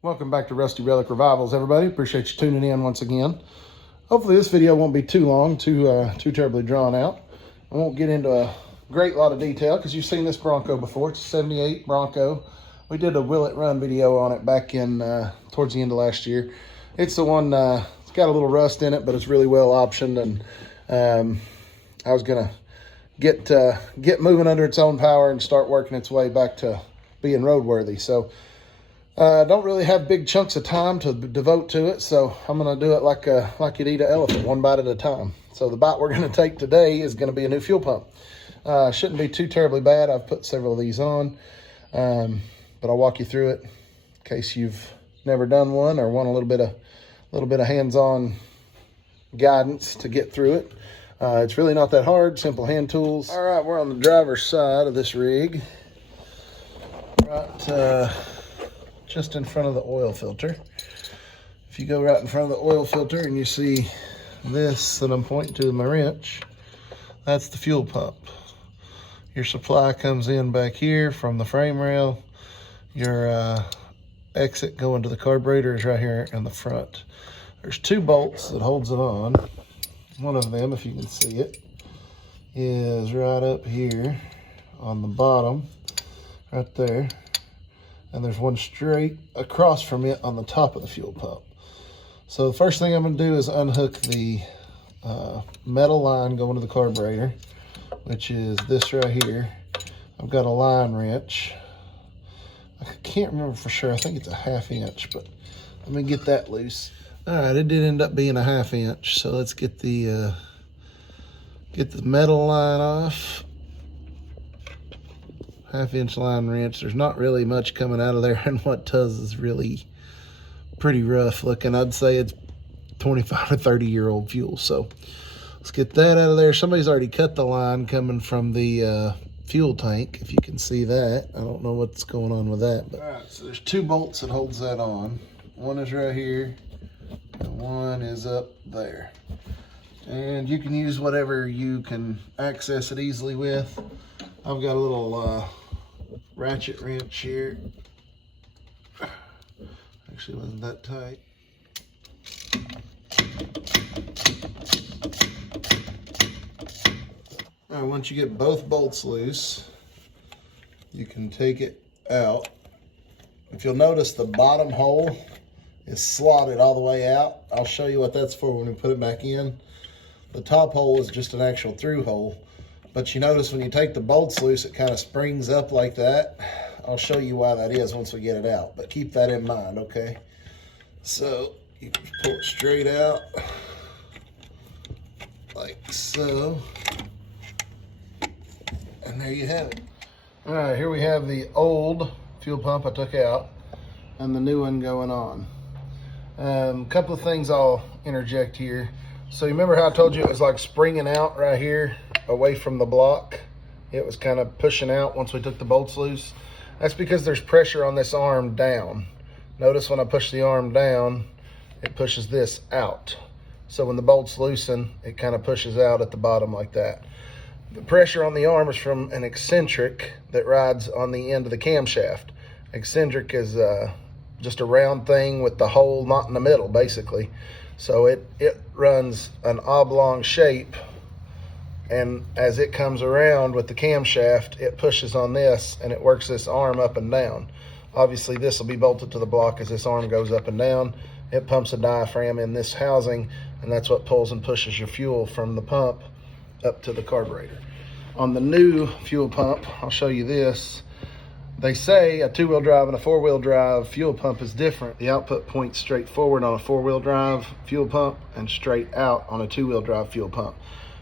Welcome back to Rusty Relic Revivals, everybody. Appreciate you tuning in once again. Hopefully this video won't be too long, too terribly drawn out. I won't get into a great lot of detail because you've seen this Bronco before. It's a 78 Bronco. We did a Will It Run video on it back in towards the end of last year. It's the one, it's got a little rust in it, but it's really well optioned, and I was gonna get moving under its own power and start working its way back to being roadworthy. So don't really have big chunks of time to devote to it, so I'm going to do it like you'd eat an elephant, one bite at a time. So the bite we're going to take today is going to be a new fuel pump. Shouldn't be too terribly bad. I've put several of these on, but I'll walk you through it in case you've never done one or want a little bit of hands-on guidance to get through it. It's really not that hard, simple hand tools. All right, we're on the driver's side of this rig, right just in front of the oil filter. If you go right in front of the oil filter and you see this that I'm pointing to with my wrench, that's the fuel pump. Your supply comes in back here from the frame rail. Your exit going to the carburetor is right here in the front. There's two bolts that holds it on. One of them, if you can see it, is right up here on the bottom, right there. And there's one straight across from it on the top of the fuel pump. So the first thing I'm going to do is unhook the metal line going to the carburetor, which is this right here. I've got a line wrench. I can't remember for sure. I think it's a 1/2 inch, but let me get that loose. All right, it did end up being a 1/2 inch. So let's get the metal line off. 1/2 inch line wrench. There's not really much coming out of there, and what does is really pretty rough looking. I'd say it's 25 or 30-year-old fuel. So let's get that out of there. Somebody's already cut the line coming from the fuel tank, if you can see that. I don't know what's going on with that. But all right, so there's two bolts that holds that on. One is right here, and one is up there. And you can use whatever you can access it easily with. I've got a little ratchet wrench here. Actually, wasn't that tight. Now, once you get both bolts loose, you can take it out. If you'll notice, the bottom hole is slotted all the way out. I'll show you what that's for when we put it back in. The top hole is just an actual through hole. But you notice when you take the bolts loose, it kind of springs up like that. I'll show you why that is once we get it out, but keep that in mind, okay? So you can pull it straight out, like so. And there you have it. All right, here we have the old fuel pump I took out and the new one going on. A couple of things I'll interject here. So you remember how I told you it was like springing out right here away from the block? It was kind of pushing out once we took the bolts loose. That's because there's pressure on this arm down. Notice when I push the arm down, it pushes this out. So when the bolts loosen, it kind of pushes out at the bottom like that. The pressure on the arm is from an eccentric that rides on the end of the camshaft. Eccentric is just a round thing with the hole not in the middle, basically. So it runs an oblong shape, and as it comes around with the camshaft, it pushes on this and it works this arm up and down. Obviously this will be bolted to the block as this arm goes up and down. It pumps a diaphragm in this housing, and that's what pulls and pushes your fuel from the pump up to the carburetor. On the new fuel pump, I'll show you this. They say a 2-wheel drive and a 4-wheel drive fuel pump is different. The output points straight forward on a 4-wheel drive fuel pump and straight out on a 2-wheel drive fuel pump.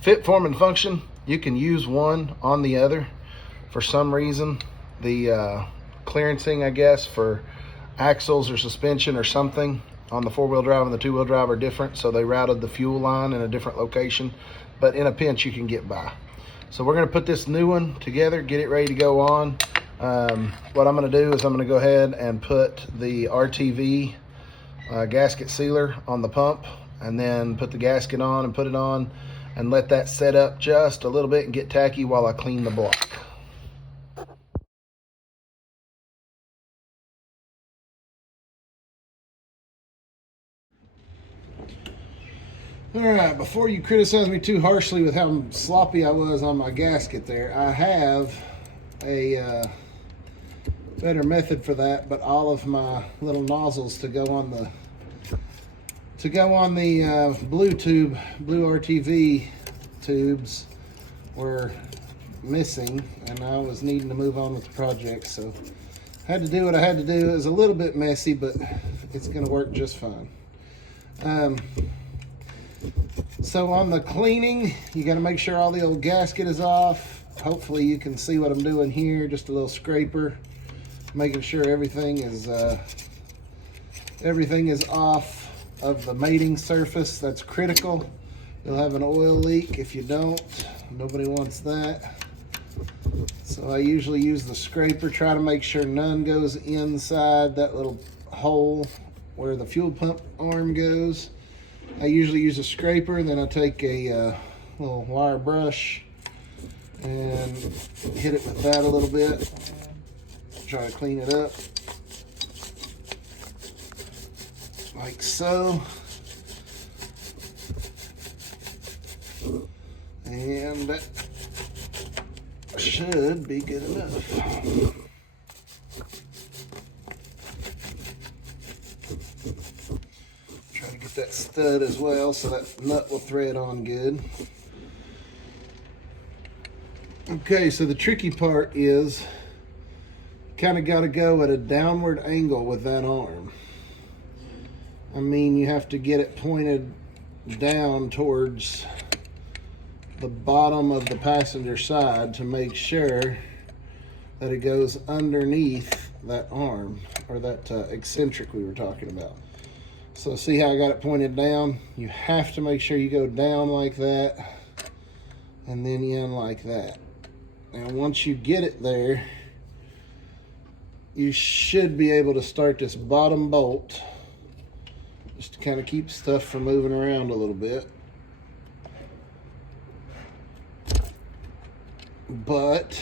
Fit, form, and function, you can use one on the other. For some reason, the clearancing, I guess, for axles or suspension or something on the 4-wheel drive and the 2-wheel drive are different, so they routed the fuel line in a different location. But in a pinch, you can get by. So we're gonna put this new one together, get it ready to go on. What I'm going to do is I'm going to go ahead and put the RTV gasket sealer on the pump, and then put the gasket on and put it on and let that set up just a little bit and get tacky while I clean the block. All right, before you criticize me too harshly with how sloppy I was on my gasket there, I have a better method for that, but all of my little nozzles to go on the blue RTV tubes were missing, and I was needing to move on with the project, so had to do what I had to do. It was a little bit messy, but it's going to work just fine. So on the cleaning, you got to make sure all the old gasket is off. Hopefully you can see what I'm doing here, just a little scraper, making sure everything is off of the mating surface. That's critical. You'll have an oil leak if you don't. Nobody wants that. So I usually use the scraper, try to make sure none goes inside that little hole where the fuel pump arm goes. I usually use a scraper, and then I take a little wire brush and hit it with that a little bit. Try to clean it up like so. And that should be good enough. Try to get that stud as well so that nut will thread on good. Okay, so the tricky part is kind of got to go at a downward angle with that arm. I mean, you have to get it pointed down towards the bottom of the passenger side to make sure that it goes underneath that arm, or that eccentric we were talking about. So see how I got it pointed down? You have to make sure you go down like that and then in like that. And once you get it there, you should be able to start this bottom bolt, just to kind of keep stuff from moving around a little bit. But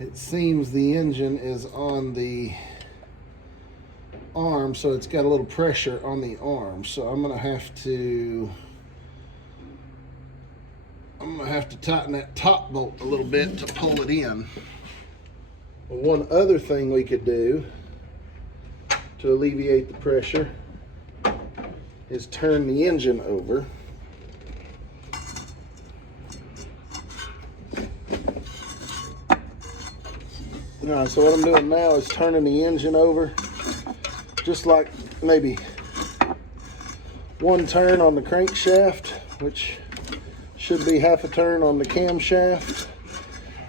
it seems the engine is on the arm, so it's got a little pressure on the arm. So I'm gonna have to tighten that top bolt a little bit to pull it in. Well, one other thing we could do to alleviate the pressure is turn the engine over. Alright, so what I'm doing now is turning the engine over, just like maybe one turn on the crankshaft, which should be half a turn on the camshaft,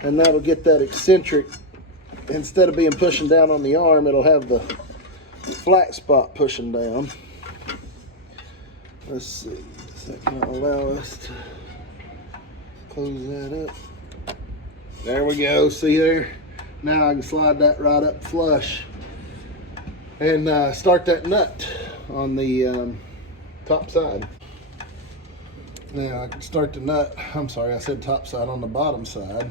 and that'll get that eccentric. Instead of being pushing down on the arm, it'll have the flat spot pushing down. Let's see, is that going to allow us to close that up? There we go, see there? Now I can slide that right up flush and start that nut on the top side. Now I can start the nut, I'm sorry, I said top side, on the bottom side.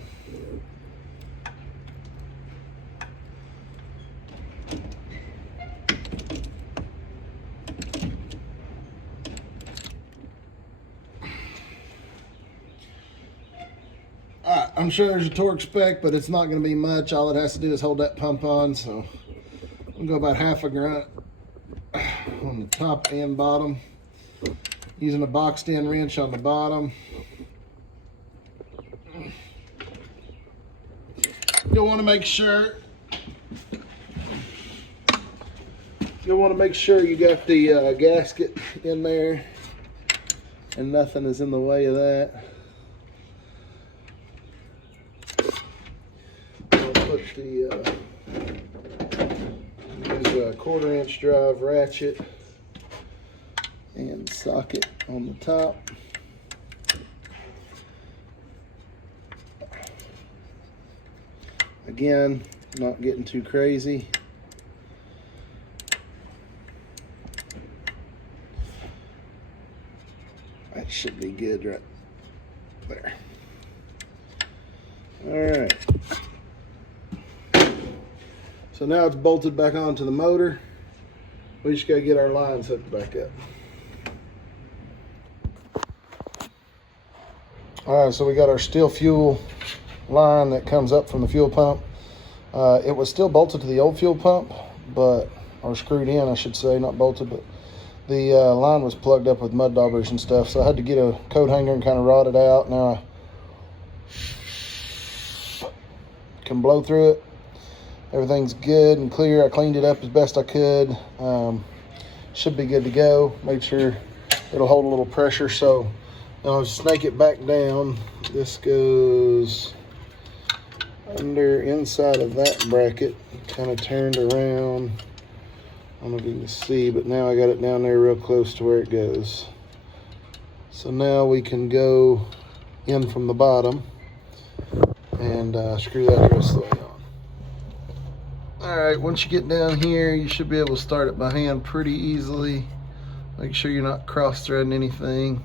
Alright, I'm sure there's a torque spec, but it's not going to be much. All it has to do is hold that pump on, so I'm going to go about half a grunt on the top and bottom, using a boxed in wrench on the bottom. You'll want to make sure you got the gasket in there and nothing is in the way of that. I'll put the use a 1/4 inch drive ratchet and socket on the top. Again, not getting too crazy. That should be good right there. All right. So now it's bolted back onto the motor. We just gotta get our lines hooked back up. All right, so we got our steel fuel line that comes up from the fuel pump. It was still bolted to the old fuel pump, or screwed in, I should say, not bolted, but the line was plugged up with mud daubers and stuff, so I had to get a coat hanger and kind of rod it out. Now I can blow through it. Everything's good and clear. I cleaned it up as best I could. Should be good to go. Made sure it'll hold a little pressure. So now I'll snake it back down. This goes inside of that bracket, kind of turned around. I don't know if you can see, but now I got it down there real close to where it goes. So now we can go in from the bottom and screw that the rest of the way on. All right, once you get down here, you should be able to start it by hand pretty easily. Make sure you're not cross-threading anything.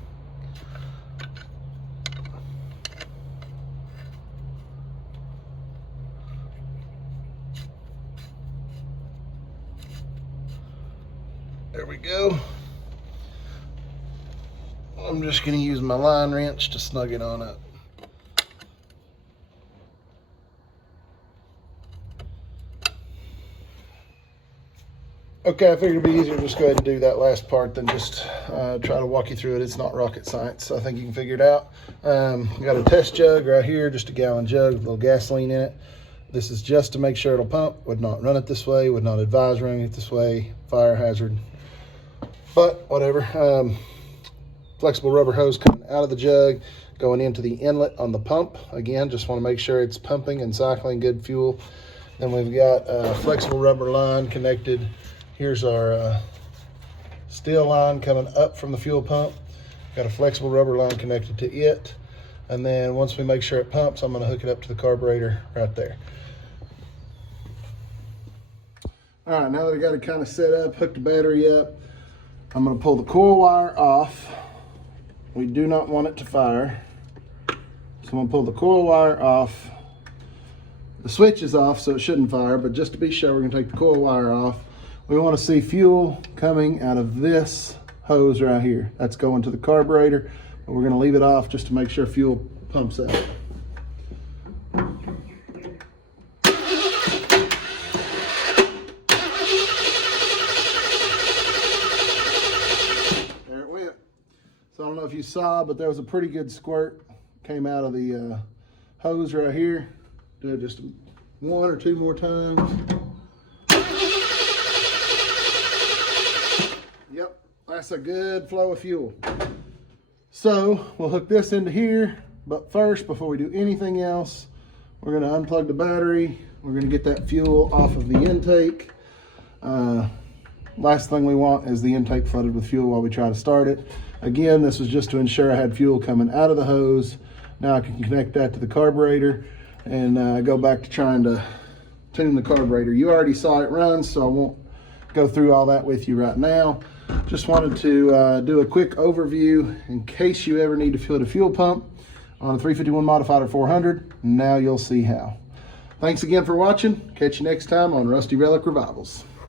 There we go. I'm just going to use my line wrench to snug it on up. Okay, I figured it'd be easier to just go ahead and do that last part than just try to walk you through it. It's not rocket science, so I think you can figure it out. Got a test jug right here, just a gallon jug with a little gasoline in it. This is just to make sure it'll pump. Would not run it this way, would not advise running it this way, fire hazard. But whatever. Flexible rubber hose coming out of the jug, going into the inlet on the pump. Again, just want to make sure it's pumping and cycling good fuel. Then we've got a flexible rubber line connected. Here's our steel line coming up from the fuel pump. Got a flexible rubber line connected to it. And then once we make sure it pumps, I'm going to hook it up to the carburetor right there. All right, now that I got it kind of set up, hooked the battery up, I'm going to pull the coil wire off. We do not want it to fire. So I'm going to pull the coil wire off. The switch is off, so it shouldn't fire, but just to be sure, we're going to take the coil wire off. We want to see fuel coming out of this hose right here. That's going to the carburetor, but we're going to leave it off just to make sure fuel pumps out. There it went. So I don't know if you saw, but there was a pretty good squirt came out of the hose right here. Do it just one or two more times. Yep, that's a good flow of fuel. So we'll hook this into here, but first, before we do anything else, we're gonna unplug the battery. We're gonna get that fuel off of the intake. Last thing we want is the intake flooded with fuel while we try to start it. Again, this was just to ensure I had fuel coming out of the hose. Now I can connect that to the carburetor and go back to trying to tune the carburetor. You already saw it run, so I won't go through all that with you right now. Just wanted to do a quick overview in case you ever need to fill a fuel pump on a 351 Modified or 400. Now you'll see how. Thanks again for watching. Catch you next time on Rusty Relic Revivals.